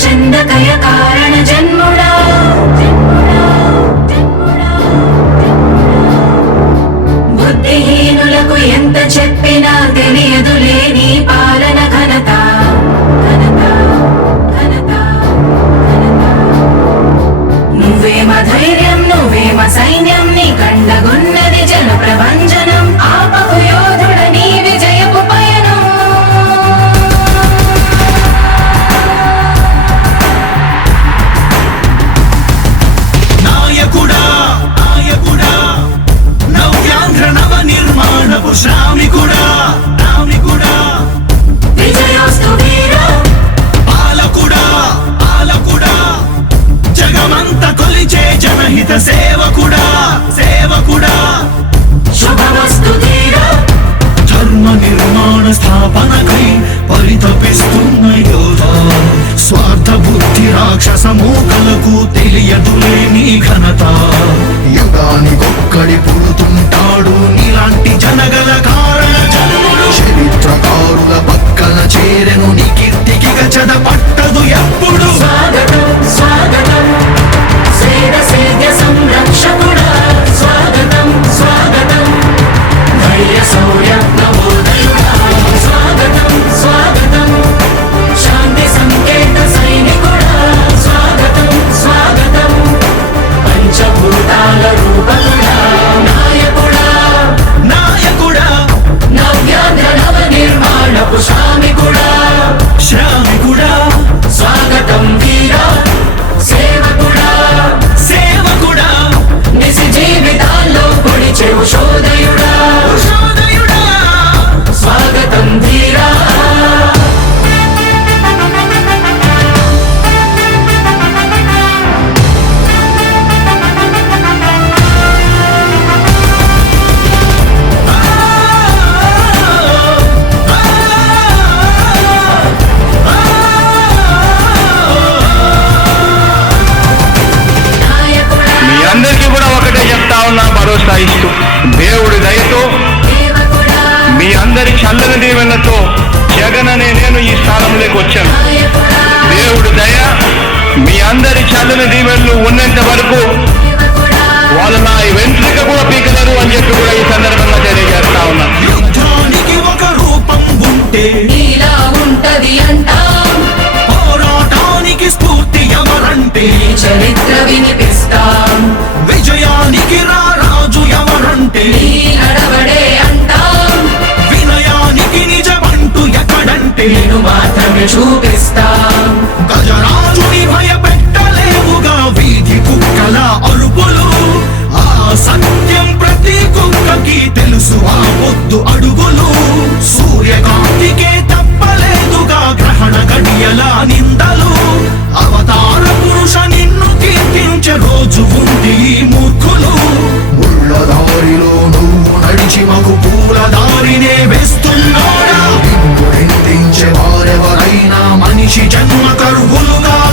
చందకయ కారణ జన్ముడా. బుద్ధిహీనులకు ఎంత చెప్పినా తెలియదు నీ పాలన ఘనత. నువ్వేమ ధైర్యం నువ్వేమ సైన్యం నీ కండగున్నది జన ప్రపంచ ఉన్నా భరోసా ఇస్తూ. దేవుడి దయతో మీ అందరి చల్లని దీవెనతో జగన్ అనే నేను ఈ స్థానంలోకి వచ్చాను. దేవుడి దయ మీ అందరి చల్లని దీవెనలు ఉన్నంత వరకు వాళ్ళు నా వెంట్రిక కూడా పీకలేరు అని చెప్పి కూడా ఈ సందర్భంగా తెలియజేస్తా ఉన్నాను ఒక రూపం ఉంటే నీలా ఉంటది అంటాం. పోరాటానికి స్ఫూర్తి ఎవరంటే మాత్రమే చూపిస్తాం. గజరా మనిషి జన్మ కరువులుగా